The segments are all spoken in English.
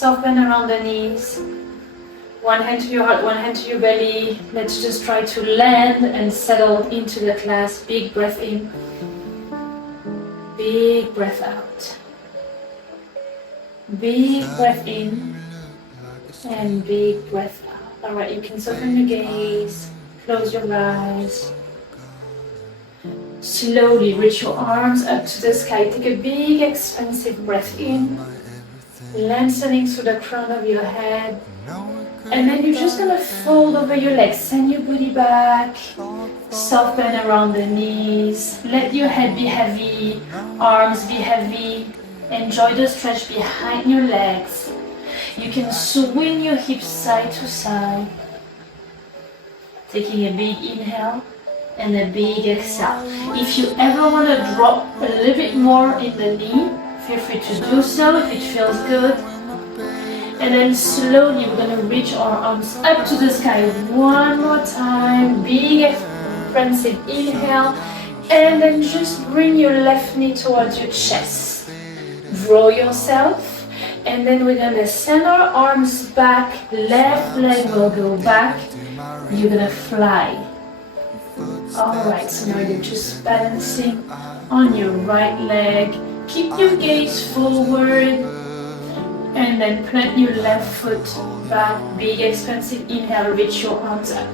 Soften around the knees. One hand to your heart, one hand to your belly. Let's just try to land and settle into the class. Big breath in. Big breath out. Big breath in. And big breath out. Alright, you can soften your gaze. Close your eyes. Slowly reach your arms up to the sky. Take a big expansive breath in. Lengthening through the crown of your head. And then you're just going to fold over your legs. Send your booty back. Soften around the knees. Let your head be heavy. Arms be heavy. Enjoy the stretch behind your legs. You can swing your hips side to side. Taking a big inhale and a big exhale. If you ever want to drop a little bit more in the knee, feel free to do so if it feels good. And then slowly we're going to reach our arms up to the sky one more time. Big expansive inhale. And then just bring your left knee towards your chest. Draw yourself. And then we're going to send our arms back. Left leg will go back. You're going to fly. Alright, so now you're just balancing on your right leg. Keep your gaze forward. And then plant your left foot back. Big expansive inhale, reach your arms up.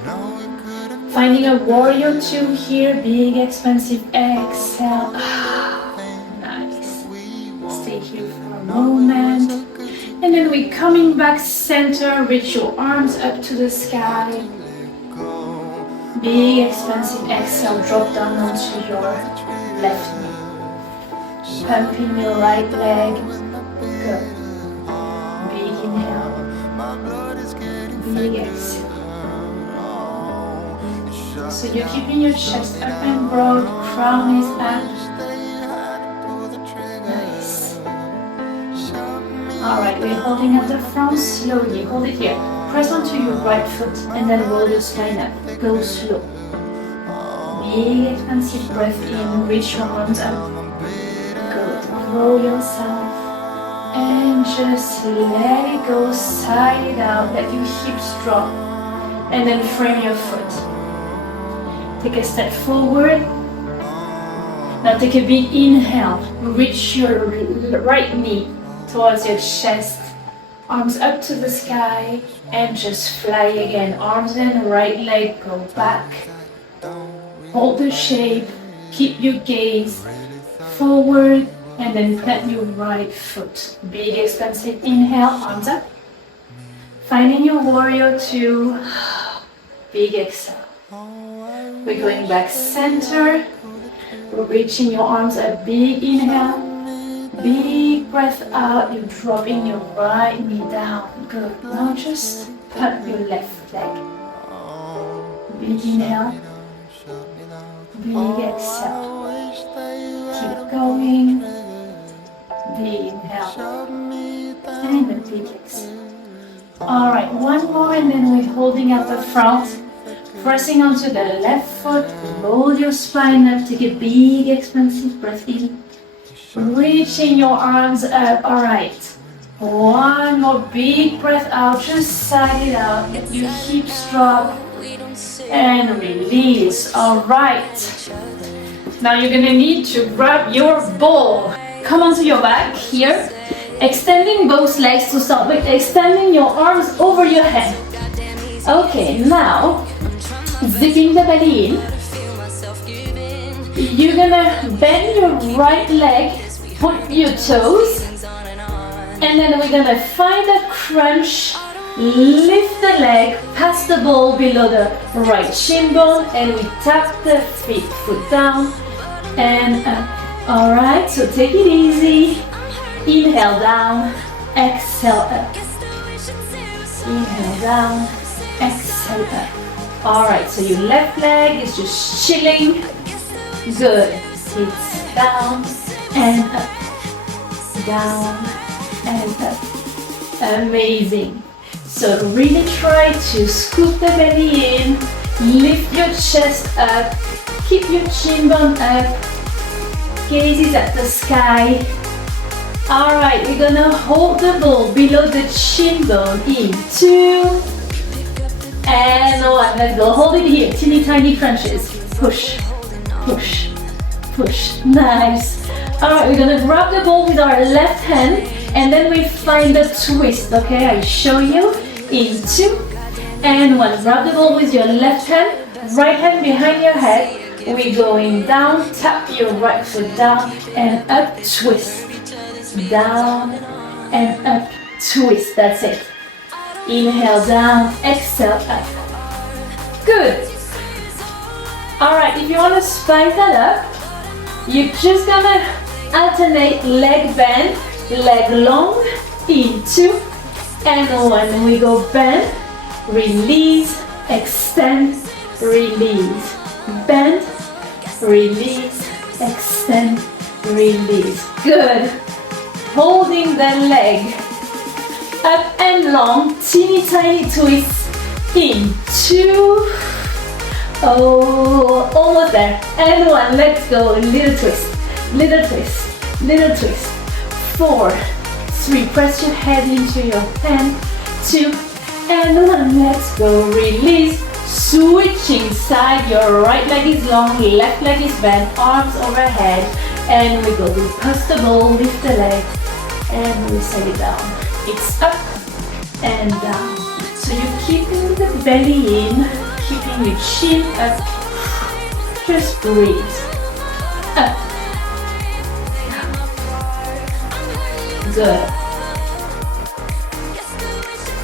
Finding a warrior two here. Big expansive exhale. Nice. Stay here for a moment. And then we're coming back center. Reach your arms up to the sky. Big expansive exhale. Drop down onto your left knee. Pumping your right leg. Good. Big exhale. So you're keeping your chest up and broad, crown is up. Nice. Alright, we're holding at the front slowly. Hold it here. Press onto your right foot and then roll your spine up. Go slow. Big expansive breath in. Reach your arms up. Good. Roll yourself. And just let it go, side it out, let your hips drop. And then frame your foot. Take a step forward. Now take a big inhale. Reach your right knee towards your chest. Arms up to the sky. And just fly again. Arms and right leg go back. Hold the shape. Keep your gaze forward. And then plant your right foot. Big expansive inhale, arms up. Finding your warrior two. Big exhale. We're going back center. We're reaching your arms up. Big inhale. Big breath out. You're dropping your right knee down. Good. Now just pump your left leg. Big inhale. Big exhale. Keep going. Big inhale and a big exhale. Alright, one more and then we're holding at the front. Pressing onto the left foot. Roll your spine up. Take a big expansive breath in. Reaching your arms up. Alright. One more big breath out. Just side it out. Let your hips drop. And release. Alright. Now you're gonna need to grab your ball. Come onto your back here, extending both legs to start with, extending your arms over your head. Okay, now, zipping the belly in. You're gonna bend your right leg, point your toes, and then we're gonna find a crunch, lift the leg, pass the ball below the right shin bone, and we tap the foot down and up. Alright, so take it easy. Inhale down, exhale up. Inhale down, exhale up. Alright, so your left leg is just chilling. Good. It's down and up. Down and up. Amazing. So really try to scoop the belly in. Lift your chest up. Keep your chin bone up. Gaze is at the sky. Alright, we're gonna hold the ball below the shin bone in 2 and 1. Let's go. Hold it here. Teeny tiny crunches. Push, push, push. Nice. Alright, we're gonna grab the ball with our left hand and then we find the twist. Okay, I show you in 2 and 1. Grab the ball with your left hand, right hand behind your head. We're going down, tap your right foot down and up, twist. Down and up, twist. That's it. Inhale down, exhale up. Good. Alright, if you want to spice that up, you're just gonna alternate leg bend, leg long, in 2 and 1. We go bend, release, extend, release. Bend, release, extend, release. Good. Holding the leg up and long, teeny tiny twists in 2. Oh, almost there. And 1. Let's go. Little twist, little twist, little twist. 4, 3. Press your head into your hand. 2 and 1. Let's go. Release. Switching side. Your right leg is long, left leg is bent. Arms overhead. And we go. We press the ball, lift the leg. And we set it down. It's up and down. So you're keeping the belly in, keeping your chin up. Just breathe. Up. Good.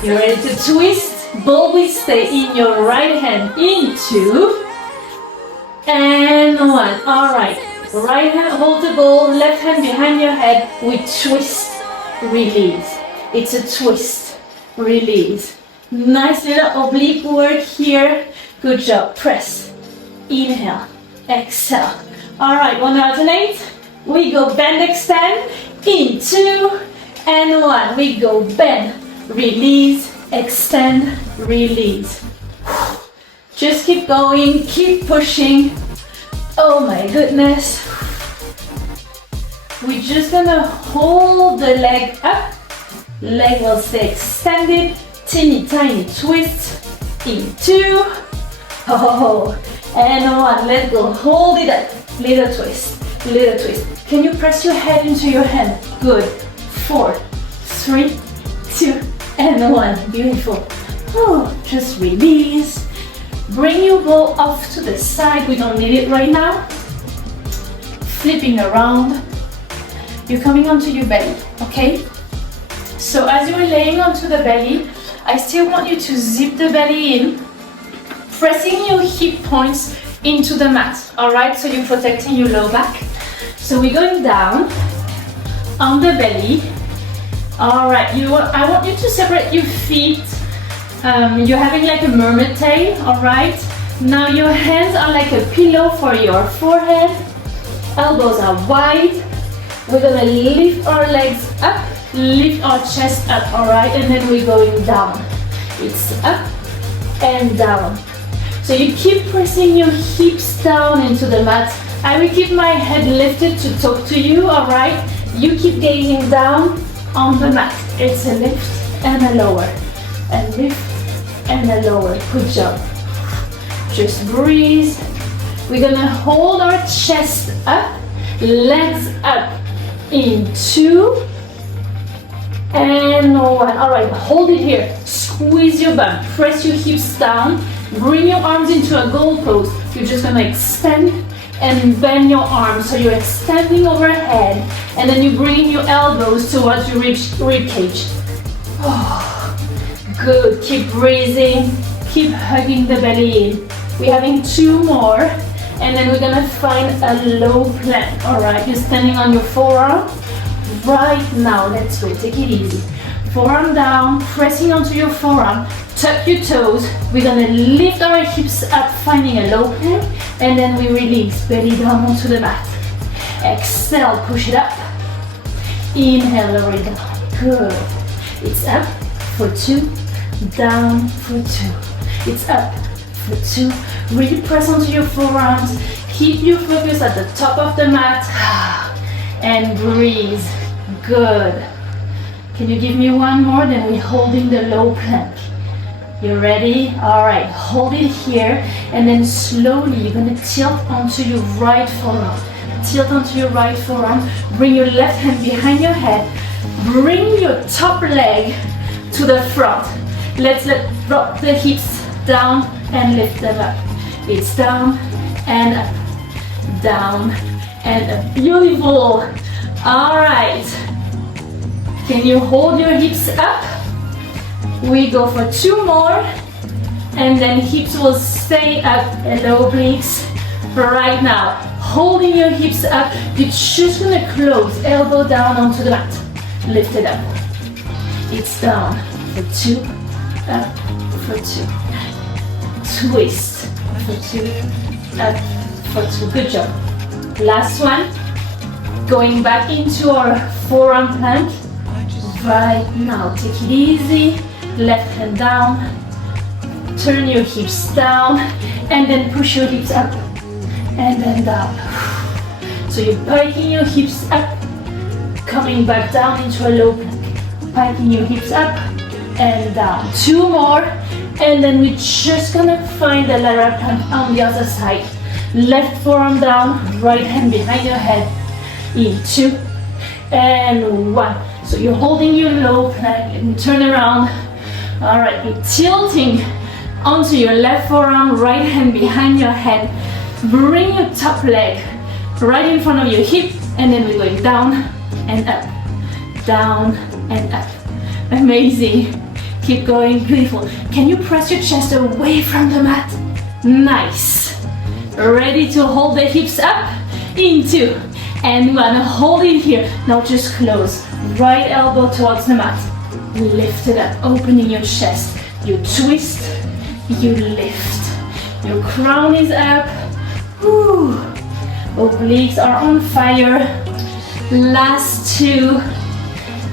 You're ready to twist. Ball will stay in your right hand. In 2 and 1. Alright. Right hand hold the ball, left hand behind your head. We twist. Release. It's a twist. Release. Nice little oblique work here. Good job. Press. Inhale. Exhale. Alright, one alternate. We go bend, extend. In 2 and 1. We go bend. Release. Extend. Release. Just keep going. Keep pushing. Oh my goodness. We're just gonna hold the leg up. Leg will stay extended. Teeny tiny twist. In 2. Oh, and 1. Let's go. Hold it up. Little twist. Little twist. Can you press your head into your hand? Good. 4, 3, 2, and 1. Beautiful. Oh, just release. Bring your ball off to the side. We don't need it right now. Flipping around. You're coming onto your belly, okay? So as you're laying onto the belly, I still want you to zip the belly in, pressing your hip points into the mat, alright? So you're protecting your low back. So we're going down on the belly. Alright, I want you to separate your feet. You're having like a mermaid tail, alright? Now your hands are like a pillow for your forehead. Elbows are wide. We're gonna lift our legs up, lift our chest up, alright? And then we're going down. It's up and down. So you keep pressing your hips down into the mat. I will keep my head lifted to talk to you, alright? You keep gazing down on the mat. It's a lift and a lower. A lift and a lower. Good job. Just breathe. We're gonna hold our chest up, legs up. In 2 and 1. Alright, hold it here. Squeeze your bum. Press your hips down. Bring your arms into a goal pose. You're just gonna extend and bend your arms. So you're extending overhead and then you're bringing your elbows towards your rib cage. Oh, good. Keep breathing. Keep hugging the belly in. We're having 2 more. And then we're gonna find a low plank. Alright, you're standing on your forearm. Right now, let's go, take it easy. Forearm down, pressing onto your forearm. Tuck your toes. We're gonna lift our hips up, finding a low plank. And then we release, belly down onto the mat. Exhale, push it up. Inhale, lower it down. Good. It's up for 2, down for 2. It's up for 2. Really press onto your forearms. Keep your focus at the top of the mat. And breathe. Good. Can you give me one more? Then we're holding the low plank. You ready? All right, hold it here, and then slowly you're gonna tilt onto your right forearm. Tilt onto your right forearm. Bring your left hand behind your head. Bring your top leg to the front. Let's drop the hips down and lift them up. It's down and up, down and up. Beautiful. All right. Can you hold your hips up? We go for 2 more, and then hips will stay up. Hello, obliques. Right now, holding your hips up, you're just gonna close, elbow down onto the mat. Lift it up. It's down for 2, up for 2. Twist for 2, up for 2. Good job. Last one. Going back into our forearm plank. Right now, take it easy. Left hand down. Turn your hips down, and then push your hips up, and then down. So you're piking your hips up, coming back down into a low plank. Piking your hips up and down. 2 more, and then we're just gonna find the lateral plank on the other side. Left forearm down, right hand behind your head. In 2 and 1. So you're holding your low plank and turn around. All right, you're tilting onto your left forearm, right hand behind your head. Bring your top leg right in front of your hip, and then we're going down and up, down and up. Amazing. Keep going, beautiful. Can you press your chest away from the mat? Nice. Ready to hold the hips up? In 2 and 1. Hold it here. Now just close. Right elbow towards the mat. Lift it up, opening your chest. You twist, you lift. Your crown is up. Woo. Obliques are on fire. Last 2.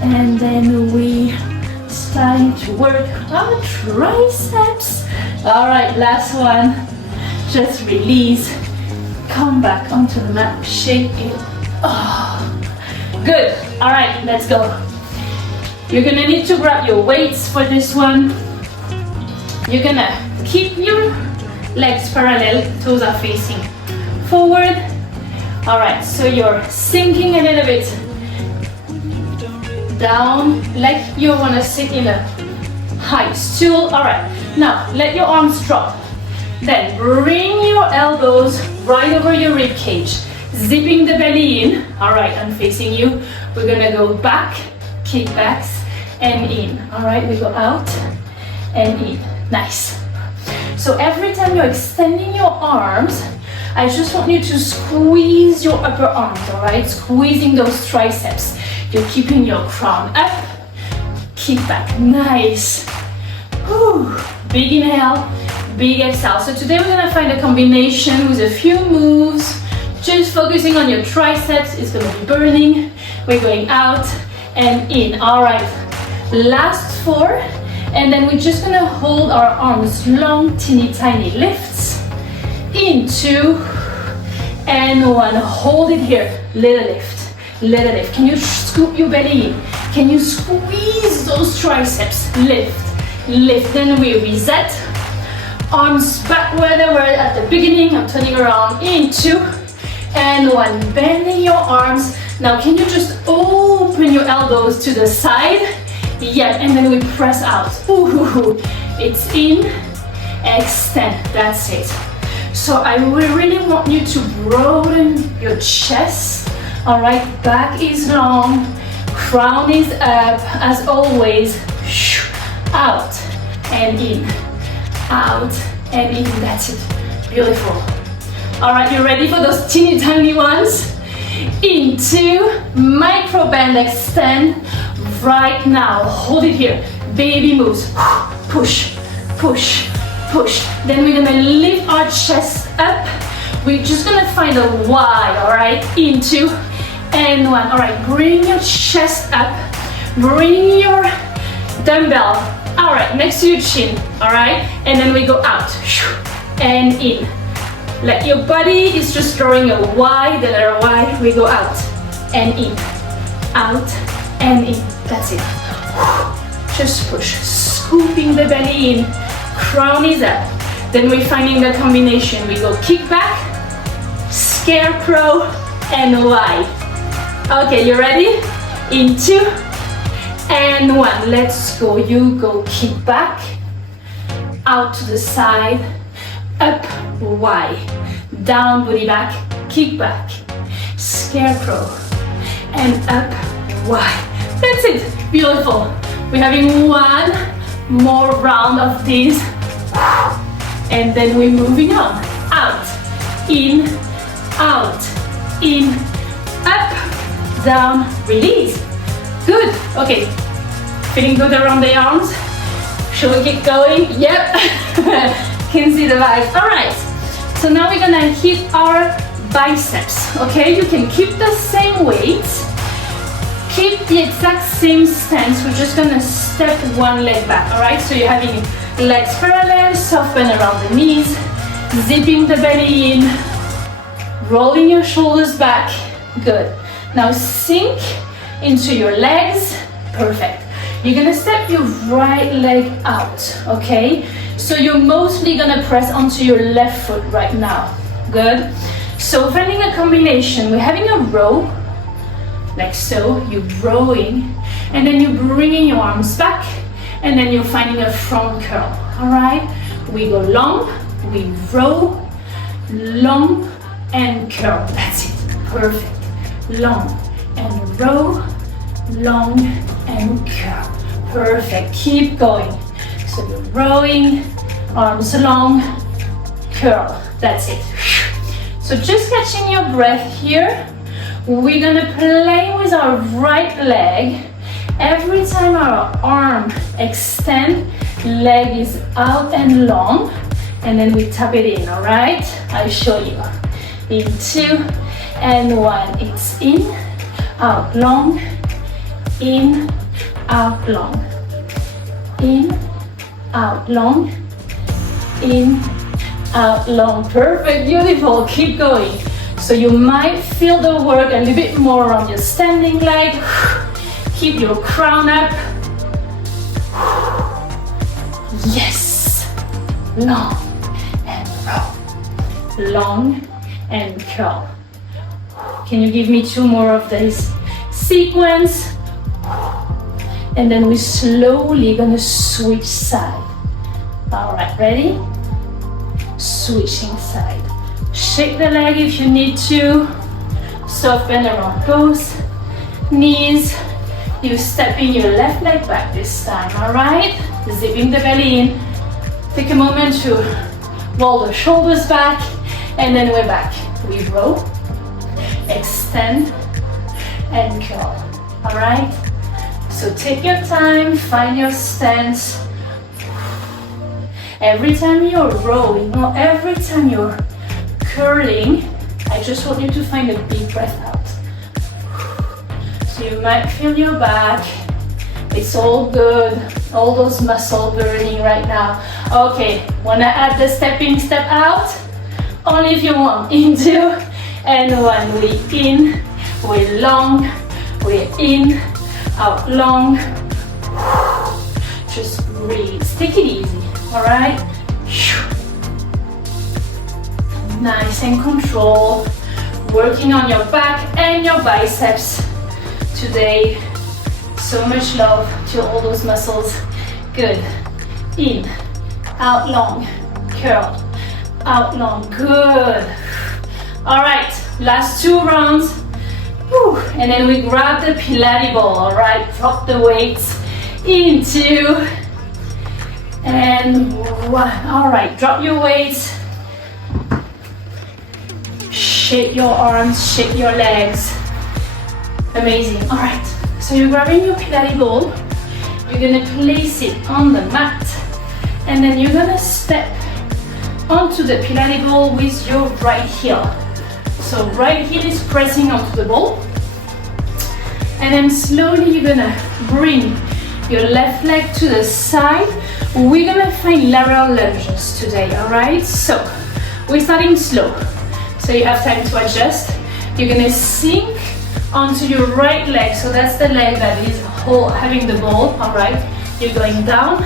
And then we starting to work our triceps. All right, last one. Just release. Come back onto the mat. Shake it. Oh. Good. All right, let's go. You're gonna need to grab your weights for this one. You're gonna keep your legs parallel, toes are facing forward. All right, so you're sinking a little bit down, like you wanna sit in a high stool. All right, now let your arms drop. Then bring your elbows right over your rib cage, zipping the belly in. All right, I'm facing you. We're gonna go back, kickbacks, and in. All right, we go out and in. Nice. So every time you're extending your arms, I just want you to squeeze your upper arms, all right? Squeezing those triceps. You're keeping your crown up, kick back. Nice. Whew. Big inhale, big exhale. So today we're gonna find a combination with a few moves. Just focusing on your triceps. It's gonna be burning. We're going out and in. All right. Last 4, and then we're just gonna hold our arms long, teeny tiny lifts. In 2 and 1. Hold it here. Little lift, little lift. Can you scoop your belly in? Can you squeeze those triceps? Lift, lift. Then we reset. Arms back where they were at the beginning. I'm turning around. In 2 and 1. Bending your arms. Now can you just open your elbows to the side? Yeah, and then we press out. Ooh, it's in, extend, that's it. So I really want you to broaden your chest. All right, back is long, crown is up, as always. Out and in, out and in, that's it. Beautiful. All right, you ready for those teeny tiny ones? Into micro bend, extend. Right now, hold it here. Baby moves. Push, push, push. Then we're gonna lift our chest up. We're just gonna find a Y, all right? In 2 and 1. All right, bring your chest up. Bring your dumbbell, all right, next to your chin, all right? And then we go out and in. Like your body is just drawing a Y, the letter Y. We go out and in, out and in. That's it. Just push, scooping the belly in, crown is up. Then we're finding the combination. We go kick back, scarecrow, and wide. Okay, you ready? In 2 and 1. Let's go. You go kick back, out to the side, up, wide, down, booty back, kick back, scarecrow, and up, wide. That's it. Beautiful. We're having one more round of this. And then we're moving on. Out, in, up, down, release. Good. Okay. Feeling good around the arms? Shall we keep going? Yep. Can see the vibes. All right. So now we're gonna hit our biceps. Okay. You can keep the same weight. Keep the exact same stance. We're just gonna step one leg back. All right. So you're having legs parallel, soften around the knees, zipping the belly in, rolling your shoulders back. Good. Now sink into your legs. Perfect. You're gonna step your right leg out, okay? So you're mostly gonna press onto your left foot right now. Good. So finding a combination, we're having a row, like so, you're rowing, and then you're bringing your arms back, and then you're finding a front curl, all right? We go long, we row, long, and curl. That's it. Perfect. Long and row, long and curl. Perfect. Keep going. So you're rowing, arms long, curl. That's it. So just catching your breath here. We're gonna play with our right leg. Every time our arm extend, leg is out and long, and then we tap it in, all right? I'll show you. In 2 and 1. It's in, out long, in, out long, in, out long, in, out long. Perfect, beautiful. Keep going. So you might feel the work a little bit more on your standing leg. Keep your crown up. Yes. Long and roll. Long and curl. Can you give me 2 more of this sequence? And then we're slowly gonna switch side. All right, ready? Switching side. Shake the leg if you need to. Soften around both knees. You stepping your left leg back this time, all right? Zipping the belly in. Take a moment to roll the shoulders back, and then we're back. We row, extend, and curl, all right? So take your time, find your stance. Every time you're rowing or every time you're curling, I just want you to find a deep breath out. So you might feel your back. It's all good. All those muscles burning right now. Okay, wanna add the stepping step out? Only if you want. In 2 and 1. We in, we long, we're in, out long. Just breathe. Take it easy, all right? Nice and controlled. Working on your back and your biceps today. So much love to all those muscles. Good. In, out long, curl, out long. Good. All right, last 2 rounds. Whew. And then we grab the Pilates ball, all right? Drop the weights into and 1. All right, drop your weights. Shake your arms, shake your legs. Amazing. All right, so you're grabbing your Pilates ball. You're gonna place it on the mat, and then you're gonna step onto the Pilates ball with your right heel. So right heel is pressing onto the ball, and then slowly you're gonna bring your left leg to the side. We're gonna find lateral lunges today, all right? So we're starting slow, so you have time to adjust. You're gonna sink onto your right leg. So that's the leg that is having the ball, all right? You're going down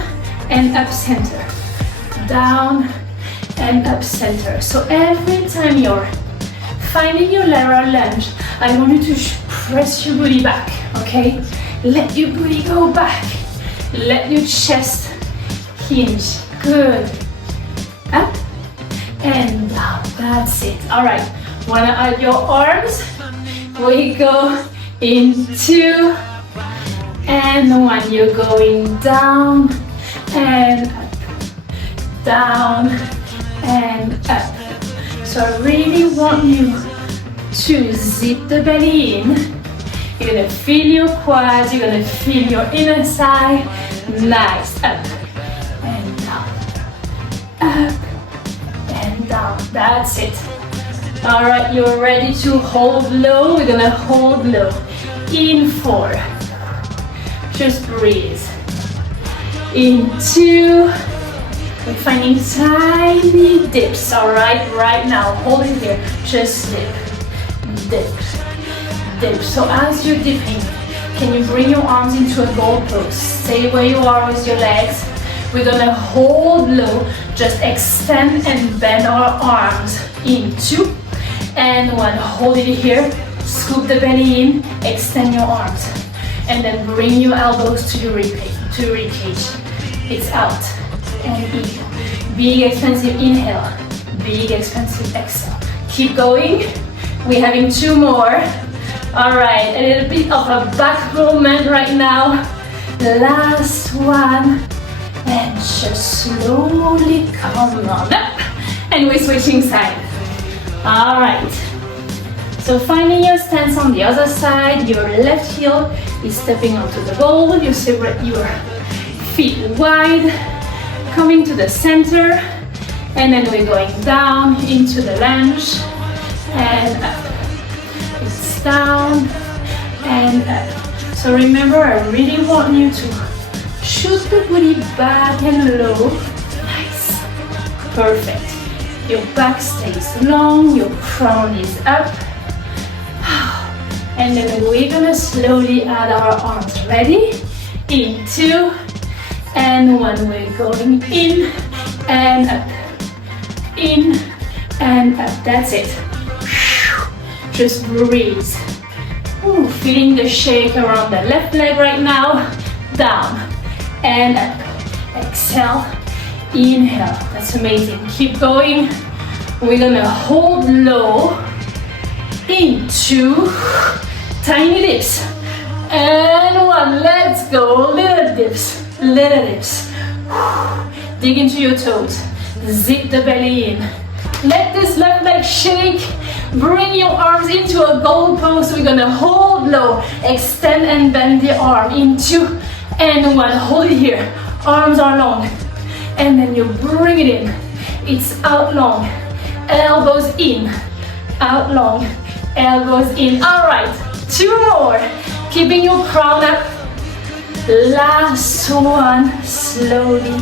and up center. Down and up center. So every time you're finding your lateral lunge, I want you to press your booty back, okay? Let your booty go back. Let your chest hinge. Good. Up and down. That's it. All right. Wanna add your arms? We go in 2 and 1. You're going down and up. Down and up. So I really want you to zip the belly in. You're gonna feel your quads, you're gonna feel your inner thigh. Nice. Up and down. Up and down. That's it. All right, you're ready to hold low. We're gonna hold low. In 4. Just breathe. In 2. We're finding tiny dips, all right? Right now, hold it here. Just dip, dip, dip. So as you're dipping, can you bring your arms into a goal pose? Stay where you are with your legs. We're gonna hold low. Just extend and bend our arms in 2 and 1. Hold it here. Scoop the belly in. Extend your arms, and then bring your elbows to your rib cage. It's out. And in. Big expansive inhale, big expansive exhale. Keep going. We're having 2 more. All right, a little bit of a back movement right now. Last one. And just slowly come on up. And we're switching side. All right. So finding your stance on the other side, your left heel is stepping onto the ball. You separate your feet wide. Coming to the center, and then we're going down into the lunge and up. It's down and up. So remember, I really want you to shoot the booty back and low. Nice. Perfect. Your back stays long, your crown is up. And then we're gonna slowly add our arms. Ready? In 2 and 1. We're going in and up, in and up. That's it. Just breathe. Ooh, feeling the shake around the left leg right now. Down and up. Exhale, inhale. That's amazing. Keep going. We're gonna hold low. In 2, tiny dips, and 1. Let's go. Little dips. Little dips. Dig into your toes. Zip the belly in. Let this left leg shake. Bring your arms into a goal pose. We're gonna hold low. Extend and bend the arm in 2 and 1. Hold it here. Arms are long. And then you bring it in. It's out long. Elbows in. Out long. Elbows in. All right. 2 more. Keeping your crown up. Last one, slowly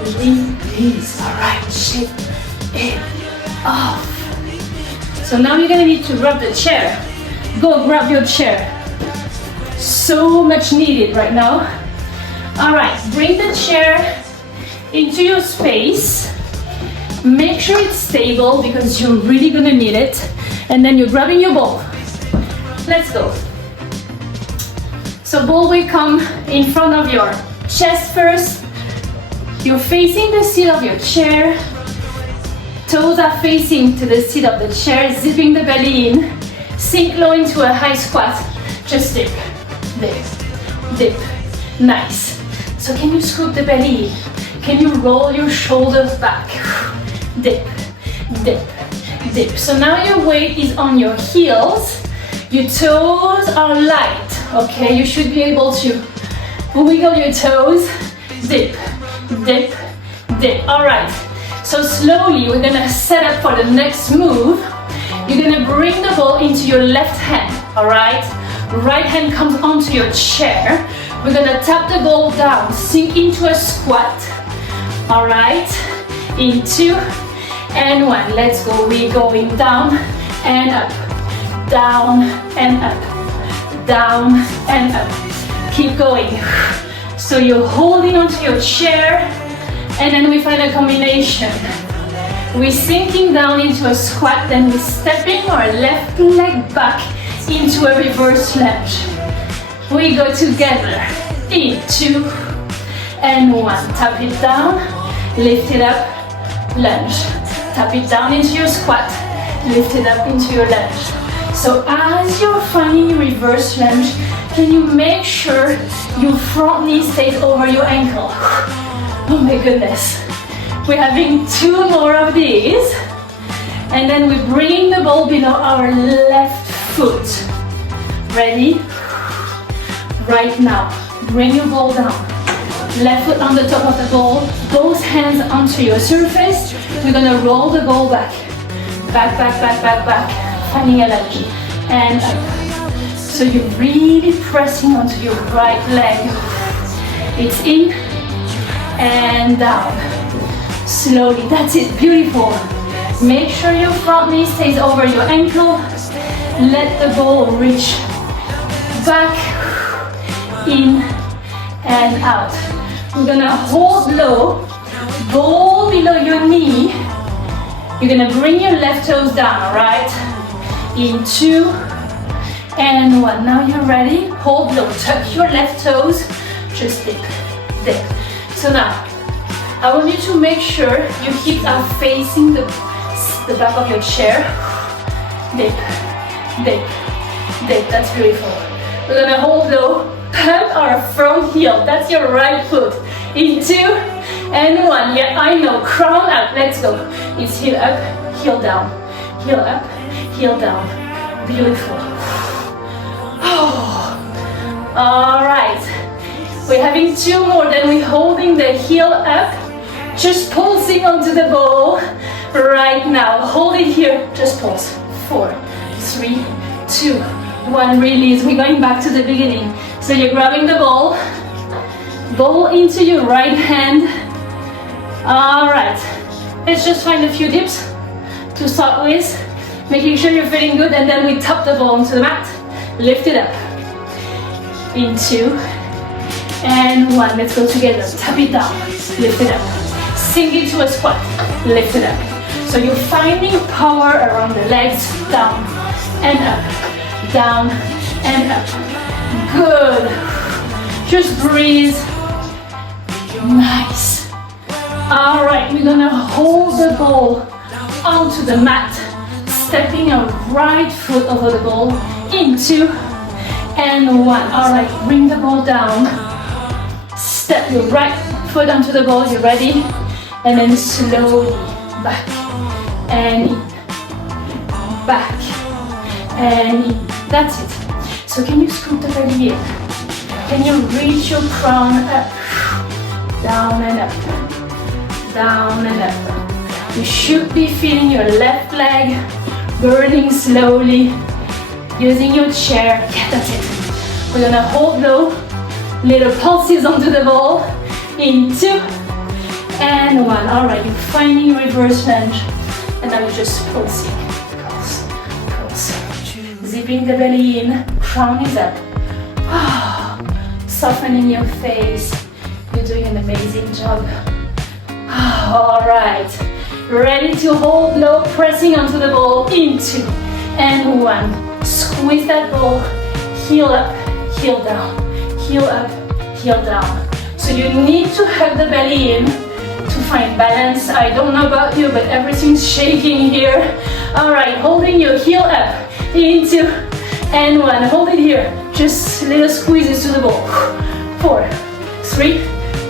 release. All right, shake it off. So now you're gonna need to grab the chair. Go grab your chair. So much needed right now. All right, bring the chair into your space. Make sure it's stable because you're really gonna need it. And then you're grabbing your ball. Let's go. So ball will come in front of your chest first. You're facing the seat of your chair. Toes are facing to the seat of the chair, zipping the belly in. Sink low into a high squat. Just dip, dip, dip. Nice. So can you scoop the belly in? Can you roll your shoulders back? Dip, dip, dip. So now your weight is on your heels. Your toes are light. Okay, you should be able to wiggle your toes. Dip, dip, dip. All right. So slowly, we're gonna set up for the next move. You're gonna bring the ball into your left hand. All right. Right hand comes onto your chair. We're gonna tap the ball down, sink into a squat. All right. In 2 and 1. Let's go. We're going down and up, down and up. down and up. Keep going. So you're holding onto your chair, and then we find a combination. We're sinking down into a squat, then we're stepping our left leg back into a reverse lunge. We go together in 2 and 1. Tap it down, lift it up, lunge. Tap it down into your squat, lift it up into your lunge. So as you're finding your reverse lunge, can you make sure your front knee stays over your ankle? Oh my goodness. We're having 2 more of these. And then we're bringing the ball below our left foot. Ready? Right now, bring your ball down. Left foot on the top of the ball, both hands onto your surface. We're gonna roll the ball back. Back, back, back, back, back. Finding a lunge. And up. So you're really pressing onto your right leg. It's in and down. Slowly, that's it, beautiful. Make sure your front knee stays over your ankle. Let the ball reach back, in and out. We're gonna hold low, ball below your knee. You're gonna bring your left toes down, all right? In 2 and 1. Now you're ready, hold low, tuck your left toes, just dip, dip. So now, I want you to make sure your hips are facing the back of your chair. Dip, dip, dip, that's beautiful. We're gonna hold low, pump our front heel, that's your right foot. In 2 and 1, yeah, I know, crown up, let's go. It's heel up, heel down, heel up, heel down, beautiful. Oh. All right, we're having 2 more, then we're holding the heel up, just pulsing onto the ball right now. Hold it here, just pulse. 4, 3, 2, 1, release. We're going back to the beginning. So you're grabbing the ball into your right hand. All right, let's just find a few dips to start with, making sure you're feeling good, and then we tap the ball onto the mat, lift it up. In 2 and 1, let's go together. Tap it down, lift it up. Sink into a squat, lift it up. So you're finding power around the legs, down and up, down and up. Good. Just breathe. Nice. All right, we're gonna hold the ball onto the mat, stepping our right foot over the ball, in 2 and 1. All right, bring the ball down. Step your right foot onto the ball, you ready? And then slowly back and in, back and in. That's it. So can you scoop the belly in? Can you reach your crown up? Down and up, down and up. You should be feeling your left leg burning slowly, using your chair. Yeah, that's it. We're gonna hold low, little pulses onto the ball, in 2 and 1. All right, you're finding reverse lunge, and now you're just pulsing. Pulse, pulse. Zipping the belly in, crown is up. Softening your face. You're doing an amazing job. All right, ready to hold low, pressing onto the ball, in 2 and 1. Squeeze that ball, heel up, heel down, heel up, heel down. So you need to hug the belly in to find balance. I don't know about you, but everything's shaking here. All right, holding your heel up, in 2 and 1. Hold it here, just little squeezes to the ball. 4, 3,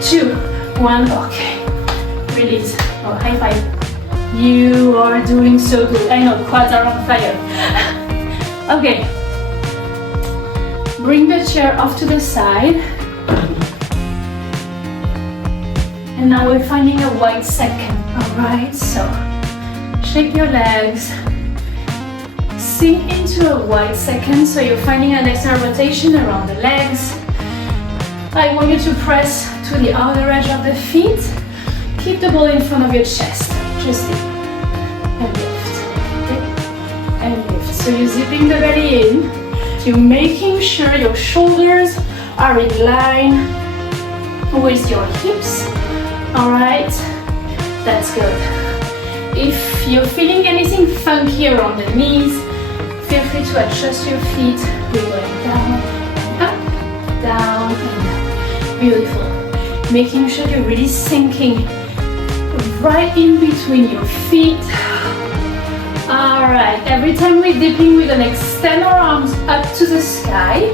2, 1, okay. Release. Oh, high five. You are doing so good. I know, quads are on fire. Okay. Bring the chair off to the side. And now we're finding a wide second. Alright, so shake your legs. Sink into a wide second, so you're finding an external rotation around the legs. I want you to press to the outer edge of the feet. Keep the ball in front of your chest. Just dip and lift, dip and lift. So you're zipping the belly in, You're making sure your shoulders are in line with your hips. All right, that's good. If you're feeling anything funky around the knees, feel free to adjust your feet. We're going down, up, down, and up. Beautiful. Making sure you're really sinking right in between your feet. All right, every time we're dipping, we're gonna extend our arms up to the sky.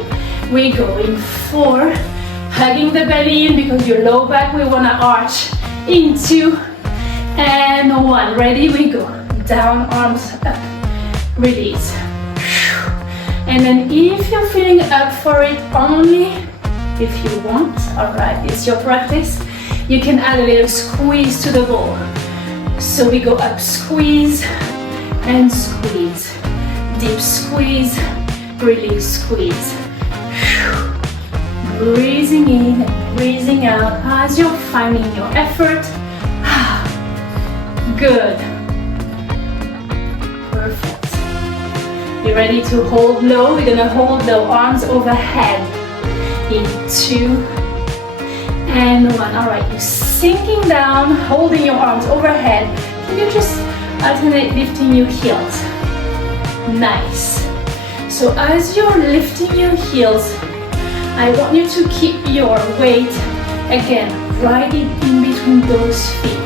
We're going for hugging the belly in because your low back, we wanna arch into, and 1. Ready, we go. Down, arms up, release. And then if you're feeling up for it, only if you want, all right, it's your practice, you can add a little squeeze to the ball. So we go up, squeeze, and squeeze. Deep squeeze, release, squeeze. Breathing in and breathing out as you're finding your effort. Good. Perfect. You ready to hold low? We're gonna hold low, arms overhead. In 2 and 1. All right, you're sinking down, holding your arms overhead. Can you just alternate lifting your heels? Nice. So as you're lifting your heels, I want you to keep your weight, again, right in between those feet.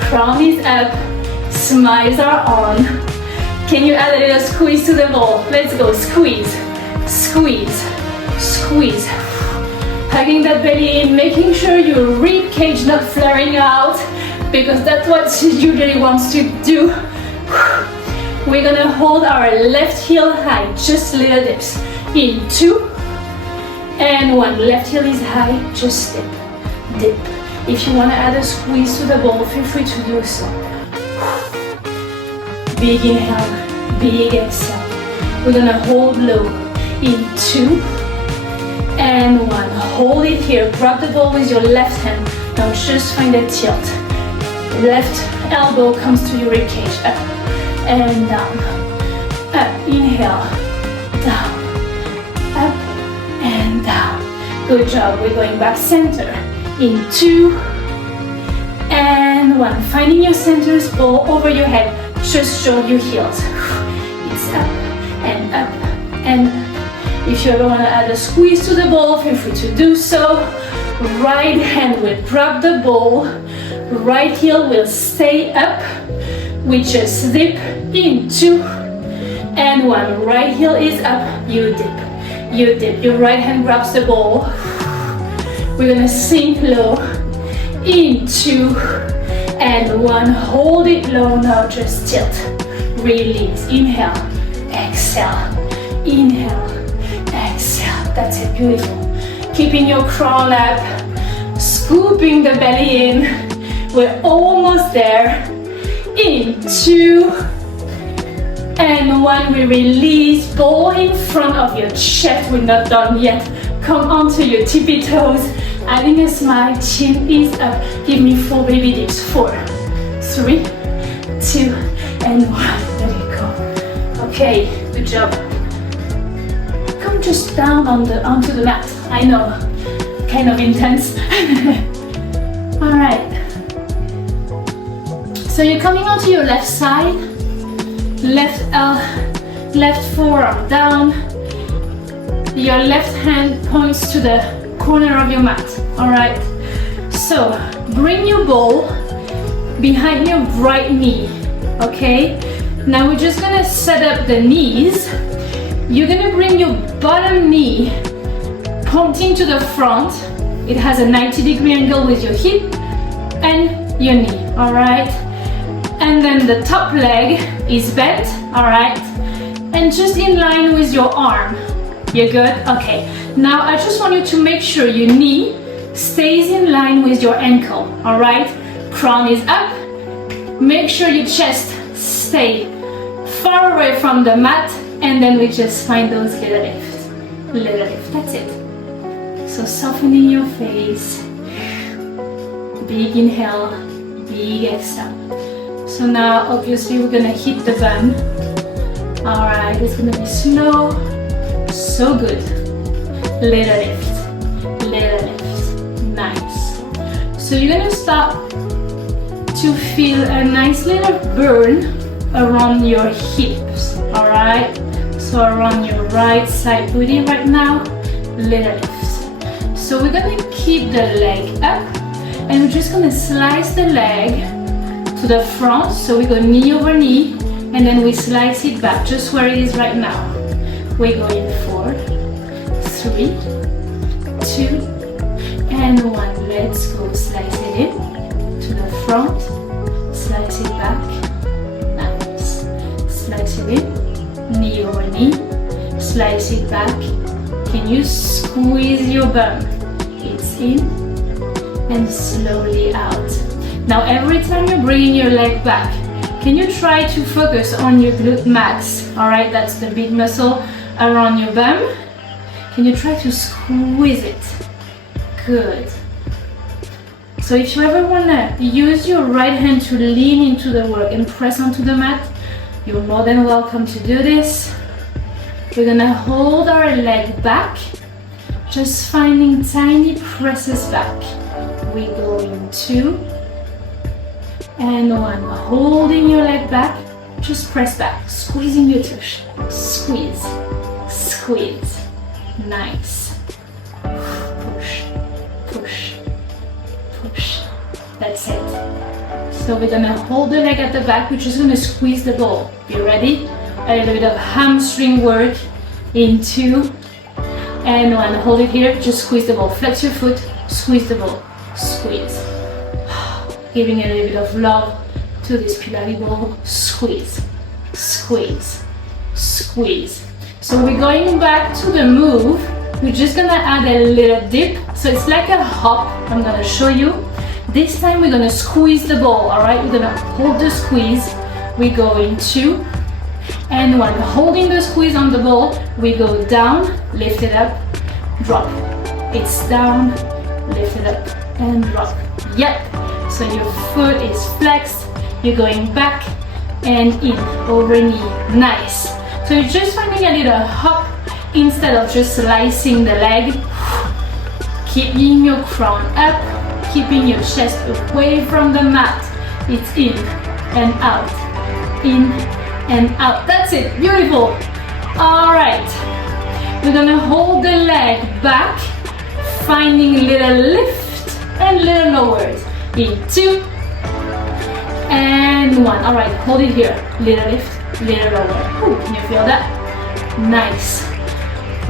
Crown is up, smiles are on. Can you add a little squeeze to the ball? Let's go, squeeze, squeeze, squeeze. Hugging that belly in, making sure your rib cage not flaring out, because that's what she usually wants to do. We're gonna hold our left heel high, just little dips. In 2 and 1. Left heel is high, just dip, dip. If you wanna add a squeeze to the ball, feel free to do so. Big inhale, big exhale. We're gonna hold low. In 2 and 1. Hold it here. Grab the ball with your left hand. Now just find a tilt. Left elbow comes to your rib cage. Up and down. Up. Inhale. Down. Up and down. Good job. We're going back center. In 2 and 1. Finding your centers, ball over your head. Just show your heels. It's up and up and up. If you ever want to add a squeeze to the ball, feel free to do so. Right hand will grab the ball. Right heel will stay up. We just dip in 2 and 1. Right heel is up. You dip. You dip. Your right hand grabs the ball. We're gonna sink low. In 2 and 1. Hold it low. Now just tilt. Release. Inhale. Exhale. Inhale. Exhale. That's it. Beautiful. Keeping your crown up. Scooping the belly in. We're almost there. In 2 and 1. We release. Ball in front of your chest. We're not done yet. Come onto your tippy toes. Adding a smile. Chin is up. Give me 4 baby dips. 4, 3, 2, and 1. There you go. Okay. Good job. Come just down onto the mat. I know, kind of intense. All right. So you're coming onto your left side. Left forearm down. Your left hand points to the corner of your mat. All right. So bring your ball behind your right knee. Okay. Now we're just gonna set up the knees. You're gonna bring your bottom knee pointing to the front. It has a 90-degree angle with your hip and your knee, all right? And then the top leg is bent, all right? And just in line with your arm. You're good? Okay. Now I just want you to make sure your knee stays in line with your ankle, all right? Crown is up. Make sure your chest stays far away from the mat, and then we just find those little lift, that's it. So softening your face, big inhale, big exhale. So now obviously we're gonna hit the bum. All right, it's gonna be slow, So good. Little lift, little lift. Nice. So you're gonna start to feel a nice little burn around your hips, all right? So around your right side booty right now, little lifts. So we're gonna keep the leg up and we're just gonna slice the leg to the front. So we go knee over knee and then we slice it back just where it is right now. We go in 4, 3, 2, and 1. Let's go. Slice it in to the front, slice it back. Nice. Slice it in, knee over knee, slice it back. Can you squeeze your bum? It's in and slowly out. Now every time you're bringing your leg back, can you try to focus on your glute max? All right, that's the big muscle around your bum. Can you try to squeeze it? Good. So if you ever want to use your right hand to lean into the work and press onto the mat, you're more than welcome to do this. We're gonna hold our leg back, just finding tiny presses back. We go in 2 and 1. Holding your leg back, just press back, squeezing your tush. Squeeze, squeeze. Nice. Push, push, push. That's it. So we're gonna hold the leg at the back. We're just gonna squeeze the ball. You ready? A little bit of hamstring work in 2 and 1. Hold it here. Just squeeze the ball. Flex your foot. Squeeze the ball. Squeeze. Giving a little bit of love to this Pilates ball. Squeeze, squeeze, squeeze. So we're going back to the move. We're just gonna add a little dip. So it's like a hop. I'm gonna show you. This time we're gonna squeeze the ball, all right? We're gonna hold the squeeze. We go in 2 and 1. Holding the squeeze on the ball, we go down, lift it up, drop. It's down, lift it up, and drop. Yep. So your foot is flexed. You're going back and in, over knee. Nice. So you're just finding a little hop instead of just slicing the leg. Keeping your crown up, keeping your chest away from the mat. It's in and out, in and out. That's it, beautiful. All right, we're gonna hold the leg back, finding a little lift and little lowers. In 2 and 1. All right, hold it here. Little lift, little lower. Ooh, can you feel that? Nice.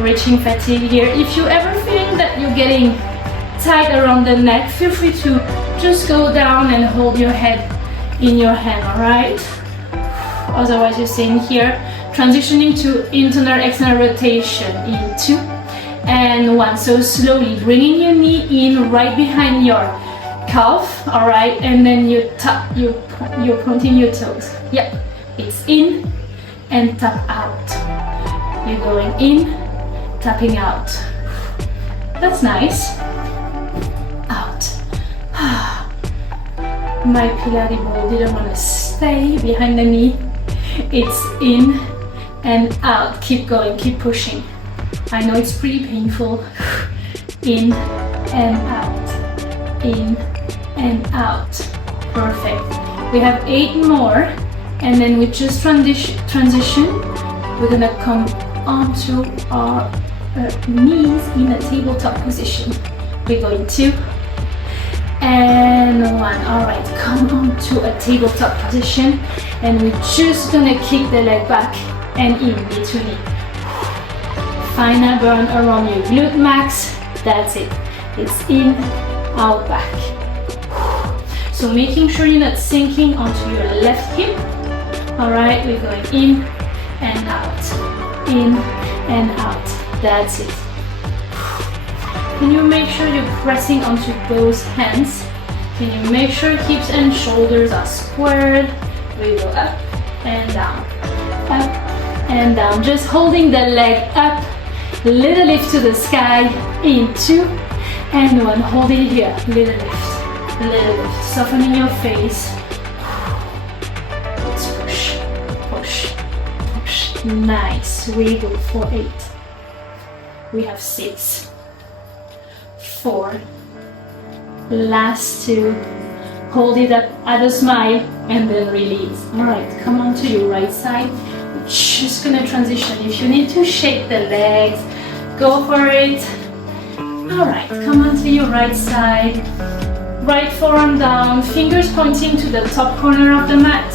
Reaching fatigue here. If you ever feel that you're getting tight around the neck, feel free to just go down and hold your head in your hand, all right? Otherwise, you're staying here. Transitioning to internal external rotation in 2 and 1. So slowly bringing your knee in right behind your calf, all right, and then you tap, you're pointing your toes. Yep, it's in and tap out. You're going in, tapping out. That's nice. Out. My Pilates ball didn't want to stay behind the knee. It's in and out. Keep going, keep pushing. I know it's pretty painful. In and out. In and out. Perfect. We have 8 more and then we just transition. We're gonna come onto our knees in a tabletop position. We're going 2 and 1. All right, come onto a tabletop position and we're just gonna kick the leg back and in between. Final burn around your glute max. That's it. It's in, out, back. So making sure you're not sinking onto your left hip. All right, we're going in and out, in and out. That's it. Can you make sure you're pressing onto both hands? Can you make sure hips and shoulders are squared? We go up and down, up and down. Just holding the leg up, little lift to the sky, in 2 and 1. Hold it here, little lift, softening your face. Let's push, push, push. Nice. We go for 8, We have 6, 4, last 2. Hold it up at a smile and then release. Alright, come on to your right side. We're just gonna transition. If you need to shake the legs, go for it. Alright, come on to your right side. Right forearm down, fingers pointing to the top corner of the mat.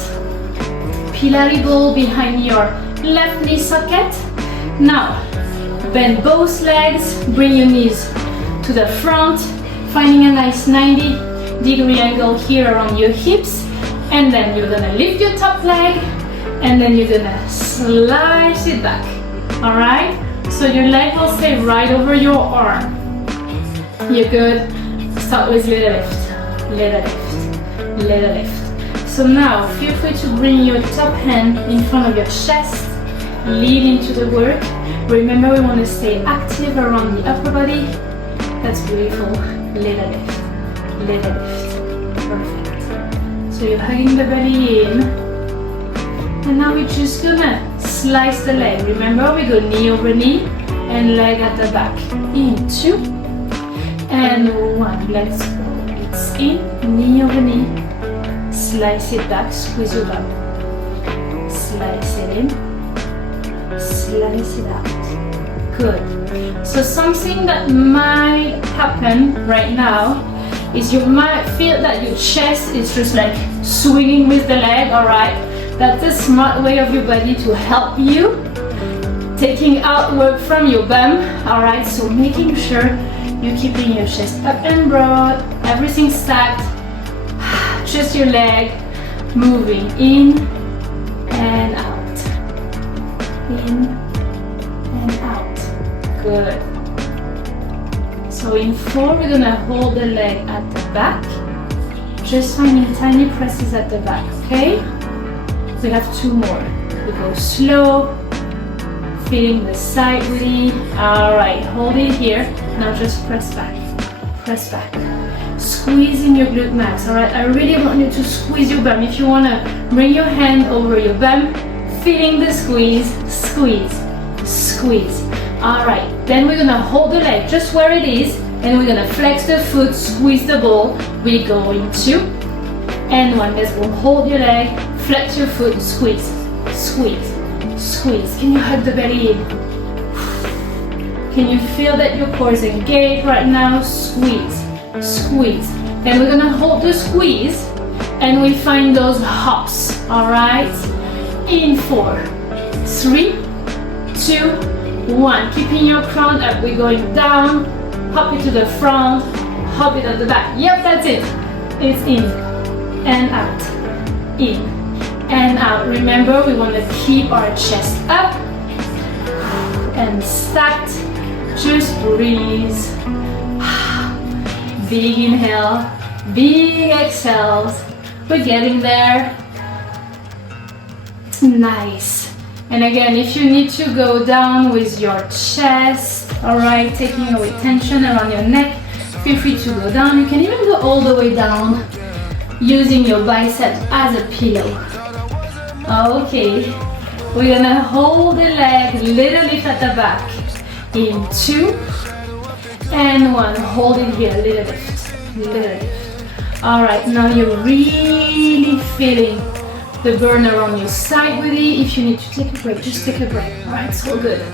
Pilates ball behind your left knee socket. Now, bend both legs, bring your knees to the front, finding a nice 90-degree angle here around your hips, and then you're gonna lift your top leg, and then you're gonna slice it back. Alright? So your leg will stay right over your arm. You're good. Start with little lift, little lift, little lift. So now feel free to bring your top hand in front of your chest, lean into the work. Remember, we want to stay active around the upper body. That's beautiful. Little lift, little lift. Perfect. So you're hugging the belly in. And now we're just gonna slice the leg. Remember, we go knee over knee and leg at the back. In 2 and 1. Let's go. It's in, knee over knee. Slice it back, squeeze your bum. Slice it in, slice it out. Good. So something that might happen right now is you might feel that your chest is just like swinging with the leg, alright? That's a smart way of your body to help you, taking out work from your bum, alright? So making sure you're keeping your chest up and broad, everything stacked, just your leg moving in and out, in and out. Good. So in 4, we're gonna hold the leg at the back, just finding tiny presses at the back, okay? We have 2 more. We go slow, feeling the side really. Alright, hold it here. Now just press back, press back. Squeeze in your glute max, alright? I really want you to squeeze your bum. If you wanna bring your hand over your bum, feeling the squeeze, squeeze, squeeze. Alright, then we're gonna hold the leg just where it is, and we're gonna flex the foot, squeeze the ball. We go in 2 and 1. Let's go. Hold your leg, flex your foot, squeeze, squeeze, squeeze. Can you hug the belly in? Can you feel that your core is engaged right now? Squeeze, squeeze. Then we're gonna hold the squeeze and we find those hops, alright? In 4, 3, 2, 1. Keeping your crown up, we're going down, hop it to the front, hop it at the back. Yep, that's it. It's in and out, in and out. Remember, we want to keep our chest up and stacked. Just breathe. Big inhale, big exhales. We're getting there. Nice. And again, if you need to go down with your chest, alright, taking away tension around your neck, feel free to go down. You can even go all the way down using your biceps as a pillow. Okay, we're gonna hold the leg, little lift at the back. In 2 and 1. Hold it here, little lift, little lift. Alright, now you're really feeling the burn around your side body. If you need to take a break, just take a break. Alright, it's all good.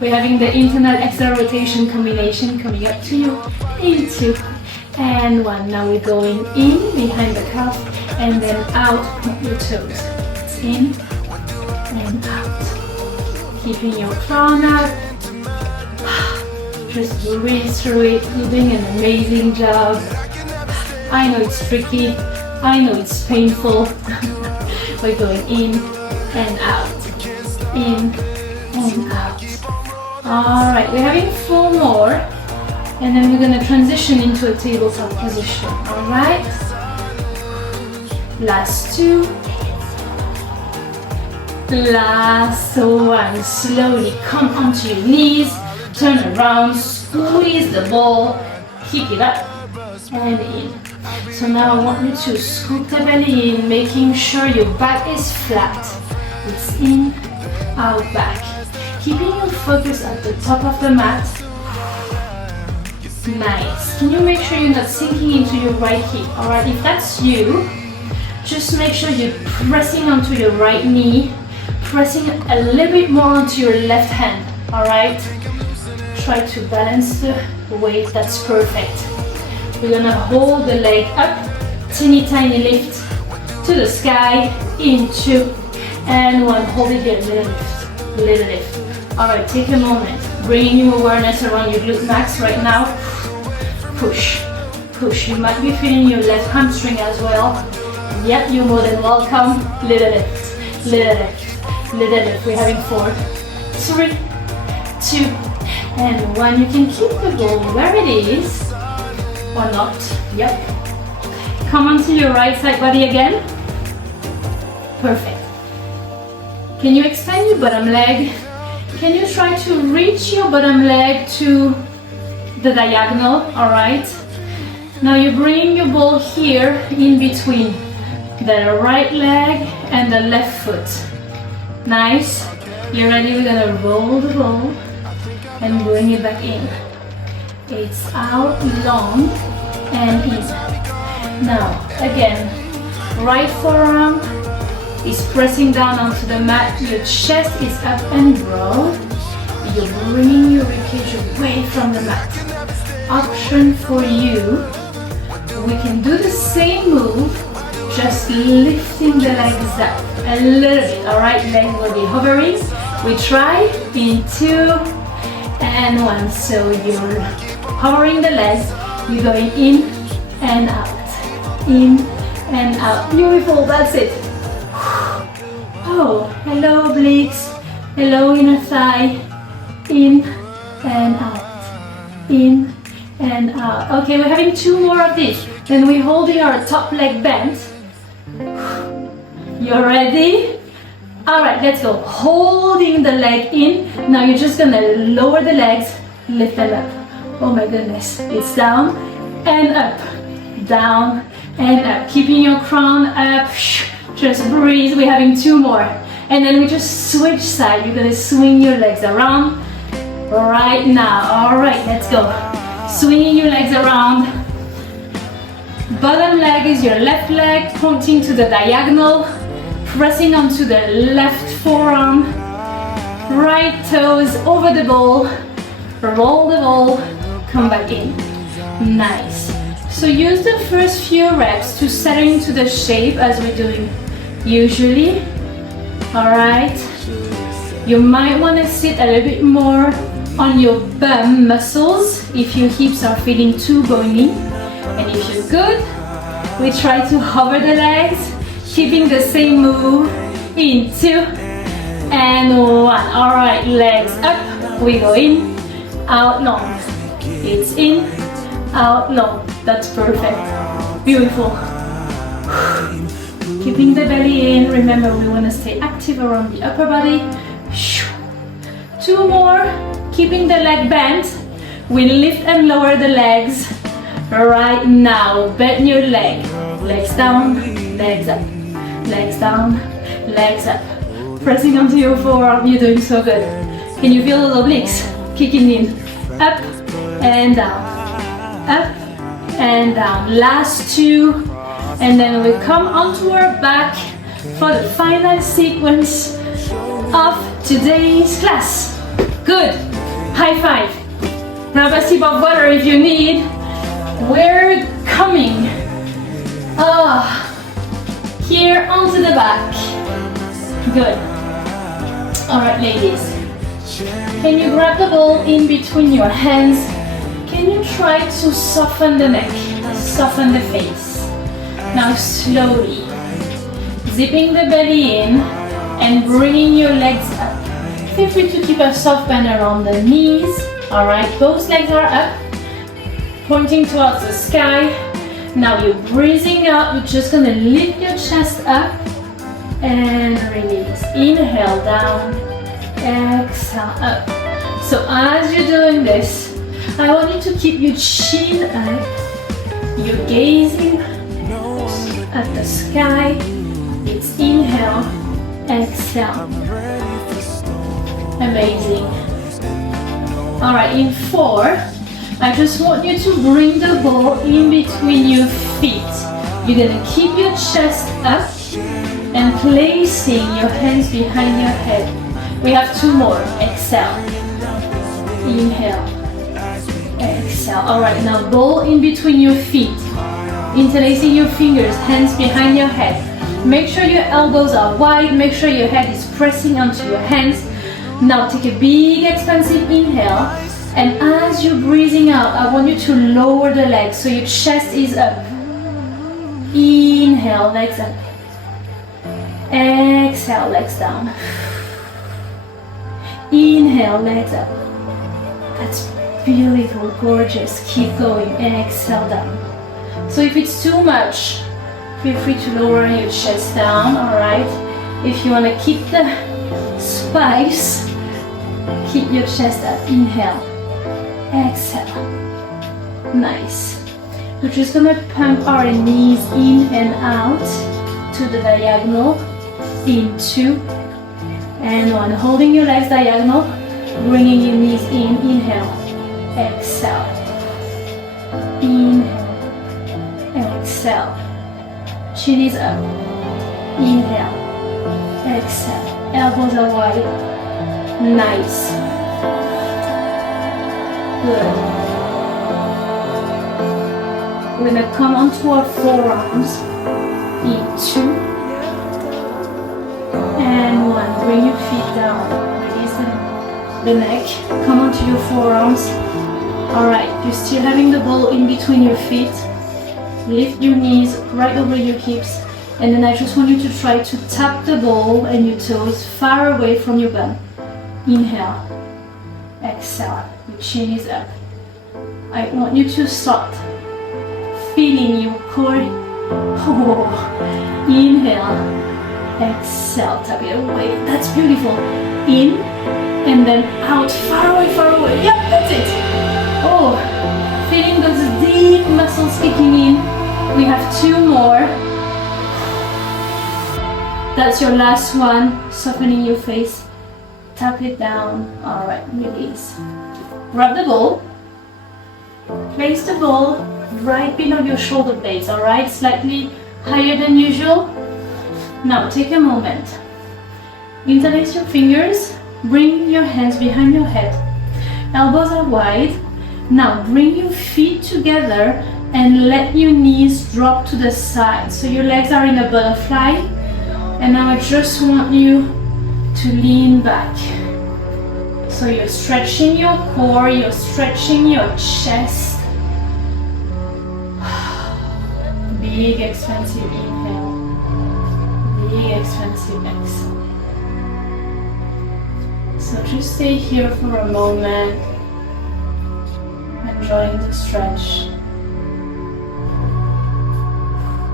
We're having the internal external rotation combination coming up to you. In 2 and 1. Now we're going in behind the calf and then out of your toes. It's in and out. Keeping your crown up. Just breathe through it. You're doing an amazing job. I know it's tricky. I know it's painful. We're going in and out. In and out. Alright, we're having 4 more. And then we're going to transition into a tabletop position. Alright? Last 2. Last 1. Slowly come onto your knees. Turn around, squeeze the ball, keep it up and in. So now I want you to scoop the belly in, making sure your back is flat. It's in, out, back. keeping your focus at the top of the mat. Nice. Can you make sure you're not sinking into your right hip? Alright, if that's you, just make sure you're pressing onto your right knee, pressing a little bit more onto your left hand. Alright? Try to balance the weight, that's perfect. We're gonna hold the leg up, teeny tiny lift to the sky, into, and one, hold it here, little lift. Alright, take a moment, bringing your awareness around your glute max right now. Push, push. You might be feeling your left hamstring as well. Yep, you're more than welcome. Little lift, little lift, little lift. We're having 4, 3, 2, and 1. You can keep the ball where it is, or not. Yep. Come onto your right side body again. Perfect. Can you extend your bottom leg? Can you try to reach your bottom leg to the diagonal? Alright. Now you bring your ball here in between the right leg and the left foot. Nice. You ready? We're gonna roll the ball and bring it back in. It's out long and in. Now again, right forearm is pressing down onto the mat. Your chest is up and broad. You're bringing your ribcage away from the mat. Option for you, we can do the same move, just lifting the legs up a little bit. Alright, legs will be hovering. We try in 2 and 1. So you're hovering the legs, you're going in and out, in and out. Beautiful, that's it. Oh, hello obliques, hello inner thigh, in and out, in and out. Okay, we're having 2 more of this. Then we're holding our top leg bent. You're ready? Alright, let's go. Holding the leg in. Now you're just gonna lower the legs, lift them up. Oh my goodness. It's down and up, down and up. Keeping your crown up. Just breathe. We're having 2 more. And then we just switch side. You're gonna swing your legs around right now. Alright, let's go. Swinging your legs around. Bottom leg is your left leg pointing to the diagonal. Pressing onto the left forearm. Right toes over the ball. Roll the ball. Come back in. Nice. So use the first few reps to settle into the shape as we're doing usually. Alright. You might want to sit a little bit more on your bum muscles if your hips are feeling too bony. And if you're good, we try to hover the legs, keeping the same move in 2 and 1. Alright, legs up. We go in, out long. It's in, out long. That's perfect. Beautiful. Keeping the belly in. Remember, we want to stay active around the upper body. 2 more. Keeping the leg bent. We lift and lower the legs. Right now, bend your leg. Legs down, legs up. Legs down, legs up. Pressing onto your forearm. You're doing so good. Can you feel the obliques kicking in? Up and down. Up and down. Last 2, and then we come onto our back for the final sequence of today's class. Good. High five. Grab a sip of water if you need. We're coming here onto the back. Good. Alright, ladies. Can you grab the ball in between your hands? Can you try to soften the neck, soften the face? Now slowly, zipping the belly in and bringing your legs up. Feel free to keep a soft bend around the knees. Alright, both legs are up, pointing towards the sky. Now you're breathing out, you're just gonna lift your chest up and release. Inhale down, exhale up. So as you're doing this, I want you to keep your chin up. You're gazing at the sky. It's inhale, exhale. Amazing. All right, in 4, I just want you to bring the ball in between your feet. You're gonna keep your chest up and placing your hands behind your head. We have 2 more. Exhale. Inhale. Exhale. All right, now ball in between your feet. Interlacing your fingers, hands behind your head. Make sure your elbows are wide. Make sure your head is pressing onto your hands. Now take a big expansive inhale. And as you're breathing out, I want you to lower the legs so your chest is up. Inhale, legs up. Exhale, legs down. Inhale, legs up. That's beautiful, gorgeous. Keep going. Exhale down. So if it's too much, feel free to lower your chest down, alright? If you want to keep the spice, keep your chest up. Inhale. Exhale. Nice. We're just going to pump our knees in and out to the diagonal. In 2 and 1. Holding your legs diagonal, bringing your knees in. Inhale. Exhale. Inhale. Exhale. Chin is up. Inhale. Exhale. Elbows are wide. Nice. Good. We're going to come onto our forearms. In 2 and 1. Bring your feet down. Release the neck. Come onto your forearms. Alright, you're still having the ball in between your feet. Lift your knees right over your hips. And then I just want you to try to tap the ball and your toes far away from your bum. Inhale. Exhale. Your chin is up. I want you to start feeling your core. Oh. Inhale. Exhale. Tap it away. That's beautiful. In and then out. Far away, far away. Yep, that's it. Oh. Feeling those deep muscles kicking in. We have 2 more. That's your last one. Softening your face. Tap it down. Alright, release. Grab the ball. Place the ball right below your shoulder blades, alright? Slightly higher than usual. Now take a moment. Interlace your fingers. Bring your hands behind your head. Elbows are wide. Now bring your feet together and let your knees drop to the side. So your legs are in a butterfly. And now I just want you to lean back. So you're stretching your core, you're stretching your chest. Big expansive inhale. Big expansive exhale. So just stay here for a moment. Enjoying the stretch.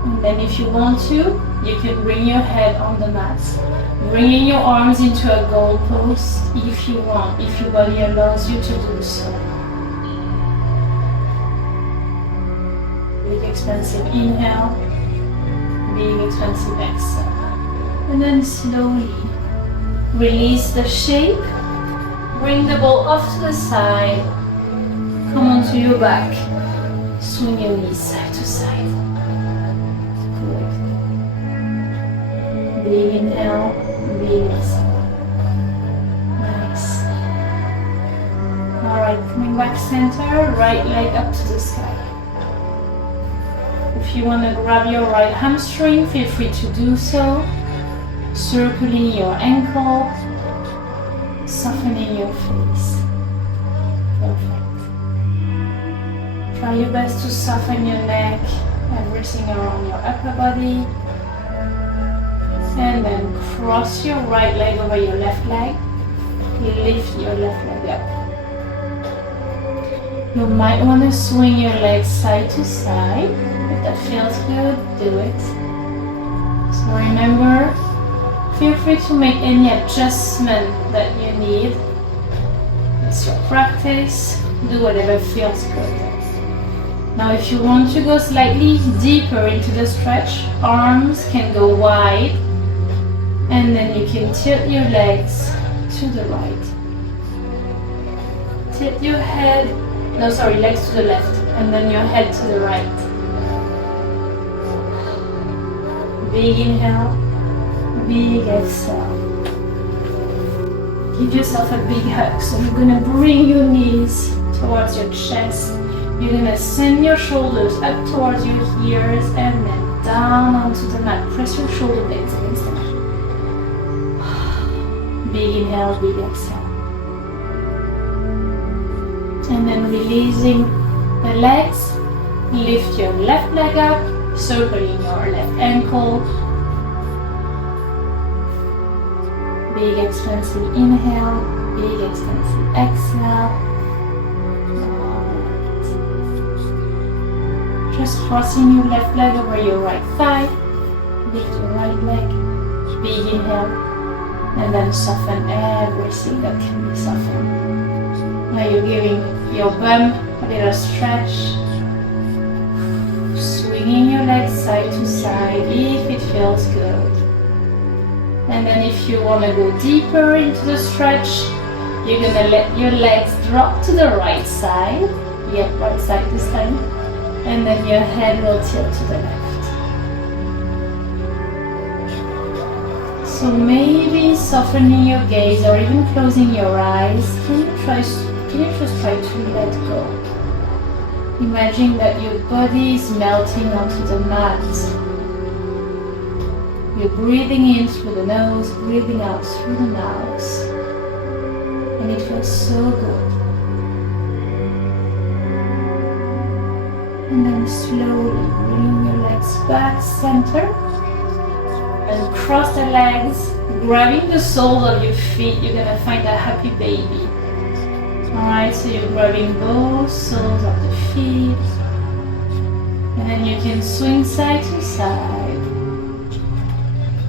And then if you want to, you can bring your head on the mat. Bringing your arms into a goal pose if you want, if your body allows you to do so. Big expansive inhale, big expansive exhale. And then slowly release the shape. Bring the ball off to the side. Come onto your back. Swing your knees side to side. Big inhale, big exhale. Nice. Alright, coming back center, right leg up to the sky. If you want to grab your right hamstring, feel free to do so. Circling your ankle, softening your face. Perfect. Try your best to soften your neck, everything around your upper body. And then cross your right leg over your left leg. Lift your left leg up. You might want to swing your legs side to side. If that feels good, do it. So remember, feel free to make any adjustment that you need. It's your practice. Do whatever feels good. Now if you want to go slightly deeper into the stretch, arms can go wide. And then you can tilt your legs to the right. Tip your head, no sorry, legs to the left, and then your head to the right. Big inhale, big exhale. Give yourself a big hug. So you're gonna bring your knees towards your chest. You're gonna send your shoulders up towards your ears and then down onto the mat. Press your shoulder blades against the mat. Big inhale, big exhale. And then releasing the legs. Lift your left leg up, circling your left ankle. Big expansive inhale, big expansive exhale. Just crossing your left leg over your right thigh. Lift your right leg. Big inhale. And then soften everything that can be softened. Now you're giving your bum a little stretch. Swinging your legs side to side if it feels good. And then if you want to go deeper into the stretch, you're going to let your legs drop to the right side. Yep, right side this time. And then your head will tilt to the left. So maybe softening your gaze or even closing your eyes. Can you just try to let go? Imagine that your body is melting onto the mat. You're breathing in through the nose, breathing out through the mouth. And it feels so good. And then slowly bring your legs back center. And cross the legs, grabbing the soles of your feet. You're going to find a happy baby. Alright, so you're grabbing both soles of the feet. And then you can swing side to side.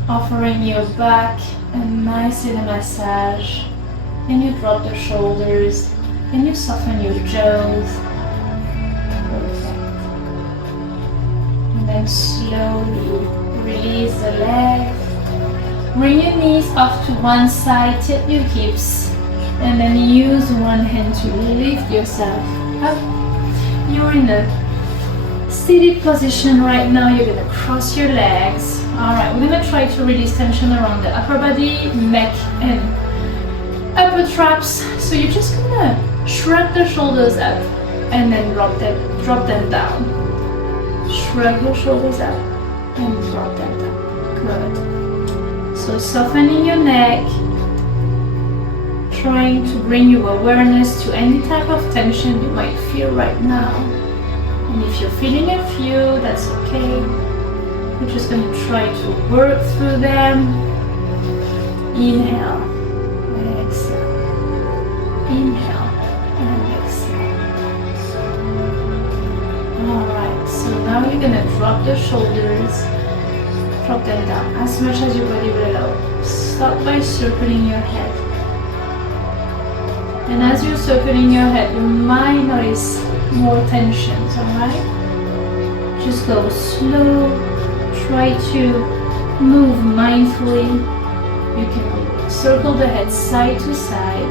Offering your back a nice little massage. And you drop the shoulders. And you soften your jaws. Perfect. And then slowly release the legs. Bring your knees off to one side, tip your hips. And then use one hand to lift yourself up. You're in a seated position right now. You're going to cross your legs. Alright, we're going to try to release tension around the upper body, neck and upper traps. So you're just going to shrug the shoulders up and then drop them down. Shrug your shoulders up and drop them down. Good. So softening your neck. Trying to bring your awareness to any type of tension you might feel right now. And if you're feeling a few, that's okay. We're just going to try to work through them. Inhale and exhale. Inhale and exhale. Alright, so now you're going to drop the shoulders. Drop them down as much as your body will allow. Start by circling your head. And as you're circling your head, you might notice more tensions, alright? Just go slow. Try to move mindfully. You can circle the head side to side.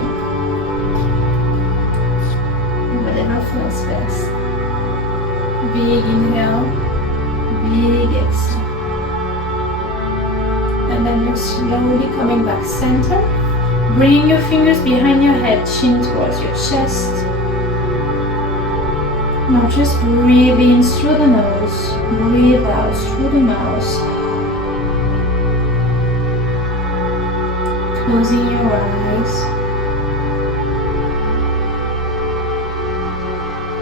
Whatever feels best. Big inhale, big exhale. And then you're slowly coming back center. Bringing your fingers behind your head, chin towards your chest. Now just breathe in through the nose, breathe out through the mouth. Closing your eyes.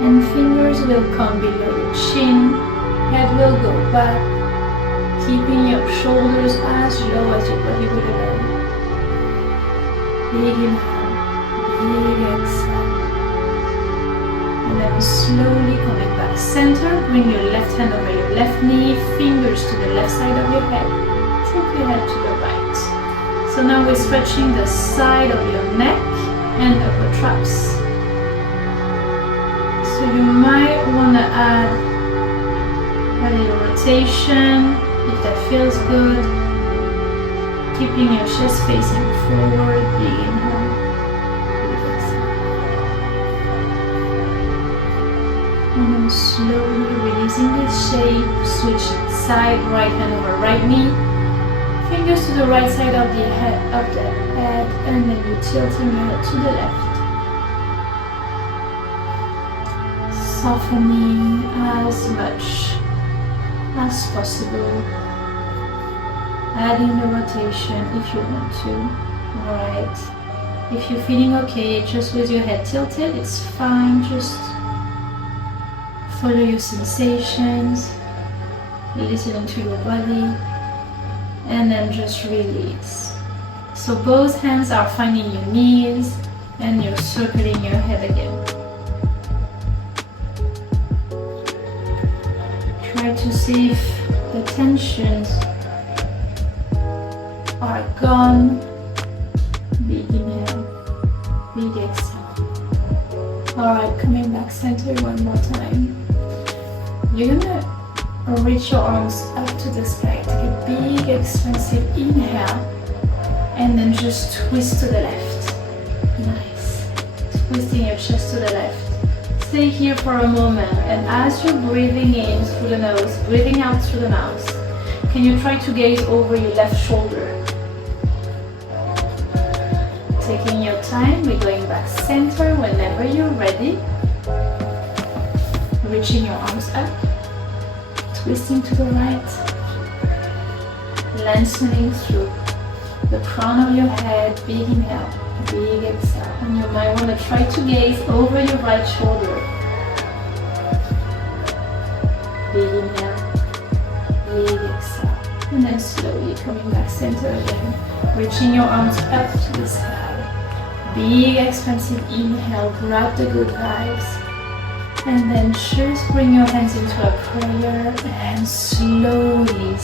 And fingers will come below your chin, head will go back, keeping your shoulders as low as your body will allow. Big inhale, big exhale. And then slowly coming back center, bring your left hand over your left knee, fingers to the left side of your head, tip your head to the right. So now we're stretching the side of your neck and upper traps. So you might want to add a little rotation if that feels good. Keeping your chest facing forward, big inhale, big exhale. And then slowly releasing this shape, switch side, right hand over right knee. Fingers to the right side of the head, and then you're tilting your head to the left. Softening as much as possible. Adding the rotation if you want to. Alright. If you're feeling okay, just with your head tilted, it's fine. Just follow your sensations, listen to your body, and then just release. So both hands are finding your knees, and you're circling your head again. Try to see if the tensions are gone. Big inhale, big exhale. Alright, coming back center one more time. You're gonna reach your arms up to the sky. Take a big expansive inhale and then just twist to the left. Nice. Twisting your chest to the left. Stay here for a moment, and as you're breathing in through the nose, breathing out through the mouth, can you try to gaze over your left shoulder? Taking your time, we're going back center whenever you're ready. Reaching your arms up, twisting to the right, lengthening through the crown of your head, big inhale, big exhale. And you might want to try to gaze over your right shoulder. Big inhale, big exhale. And then slowly coming back center again, reaching your arms up to the sky. Big expansive inhale, grab the good vibes. And then just bring your hands into a prayer and slowly